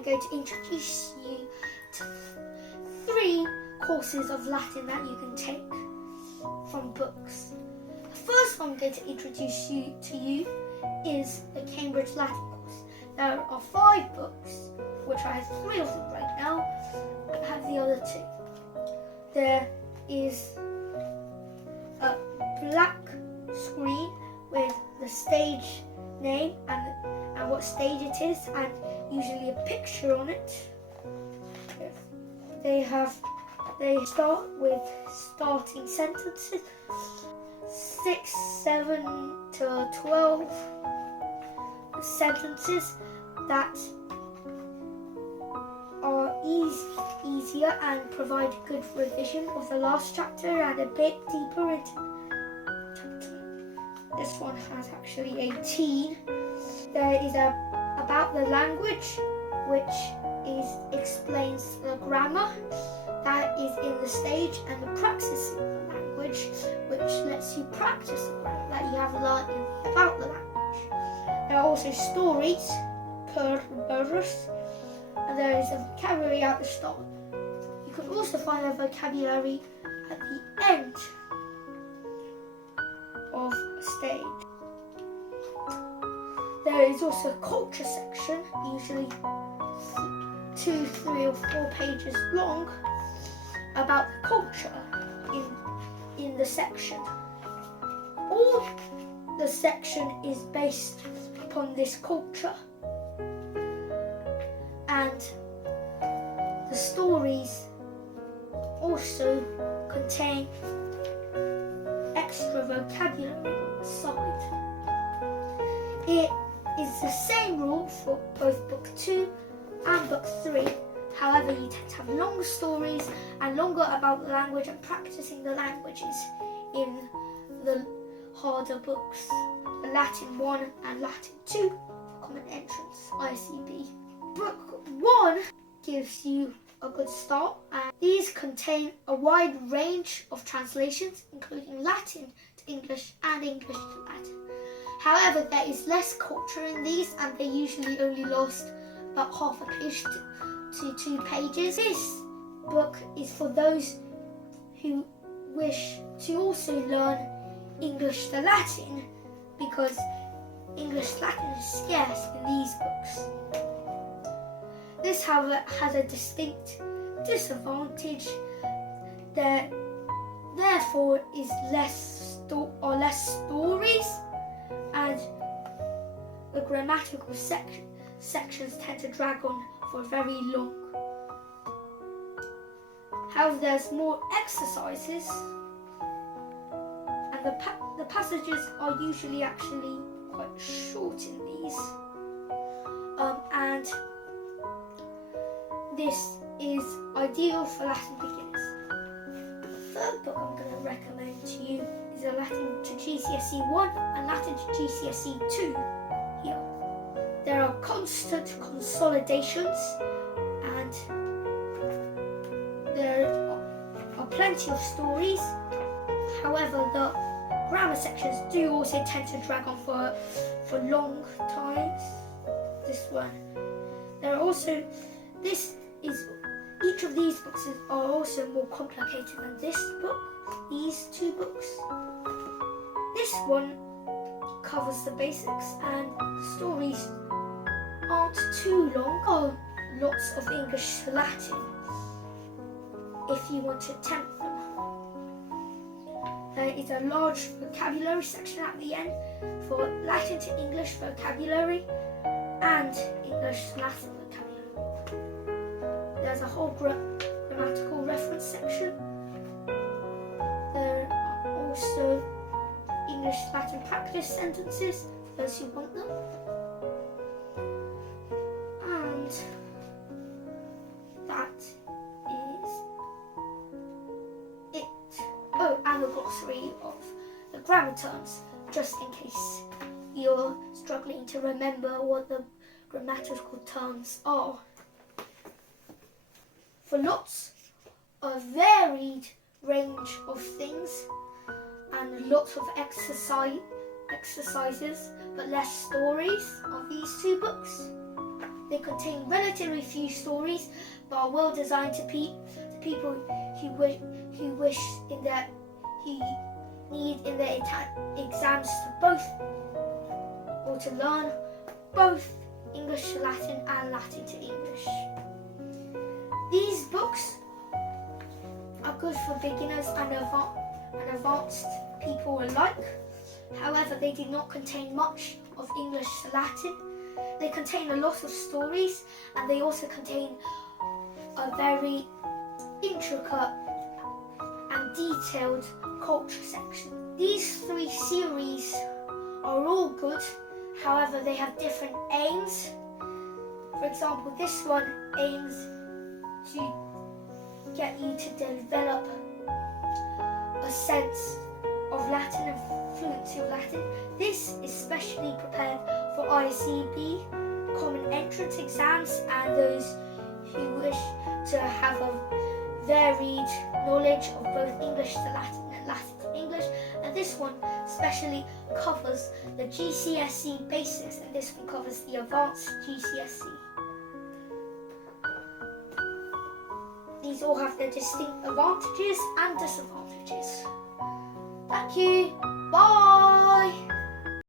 I'm going to introduce you to 3 courses of Latin that you can take from books. The first one I'm going to introduce to you is the Cambridge Latin course. There are 5 books, which I have 3 of them right now. I have the other 2. There is a black screen with the stage name and what stage it is, and usually a picture on it. They start with starting sentences, 6, 7 to 12 sentences that are easier and provide good revision of the last chapter and a bit deeper into chapter. This one has actually 18. There is about the language, which explains the grammar that is in the stage, and the practice of the language, which lets you practice the grammar that you have learned about the language. There are also stories per verse, and there is a vocabulary at the start. You can also find a vocabulary at the end of a stage. There is also a culture section, usually 2, 3 or 4 pages long, about the culture in the section. All the section is based upon this culture, and the stories also contain extra vocabulary on the side. It is the same rule for both book 2 and book 3. However, you tend to have longer stories and longer about the language and practicing the languages in the harder books. The Latin 1 and Latin 2 for Common Entrance, ICB. Book 1 gives you a good start, and these contain a wide range of translations, including Latin to English and English to Latin. However, there is less culture in these, and they usually only last about half a page to 2 pages. This book is for those who wish to also learn English to Latin, because English to Latin is scarce in these books. This, however, has a distinct disadvantage. There therefore is less stories, and the grammatical sections tend to drag on for very long. However, there's more exercises, and the passages are usually actually quite short in these, and this is ideal for Latin beginners. The third book I'm going to recommend to you is a Latin to GCSE 1 and Latin to GCSE 2 here. There are constant consolidations, and there are plenty of stories. However, the grammar sections do also tend to drag on for long times. This one. There are also each of these books are also more complicated than this book. These 2 books. This one covers the basics, and the stories aren't too long. Or lots of English to Latin if you want to attempt them. There is a large vocabulary section at the end for Latin to English vocabulary and English to Latin vocabulary. There's a whole grammatical reference section. There are also English to Latin practice sentences for those who want them. And that is it. Oh, and the glossary of the grammar terms, just in case you're struggling to remember what the grammatical terms are. For lots of varied range of things and lots of exercises, but less stories of these 2 books. They contain relatively few stories, but are well designed to people who need in their exams to learn both English to Latin and Latin to English. These books are good for beginners and advanced people alike. However, they do not contain much of English to Latin. They contain a lot of stories, and they also contain a very intricate and detailed culture section. These 3 series are all good, however they have different aims. For example, this one aims to get you to develop a sense of Latin and fluency of Latin. This is specially prepared for ICB, common entrance exams, and those who wish to have a varied knowledge of both English to Latin and Latin to English. And this one especially covers the GCSE basics, and this one covers the advanced GCSE. These all have their distinct advantages and disadvantages. Thank you. Bye.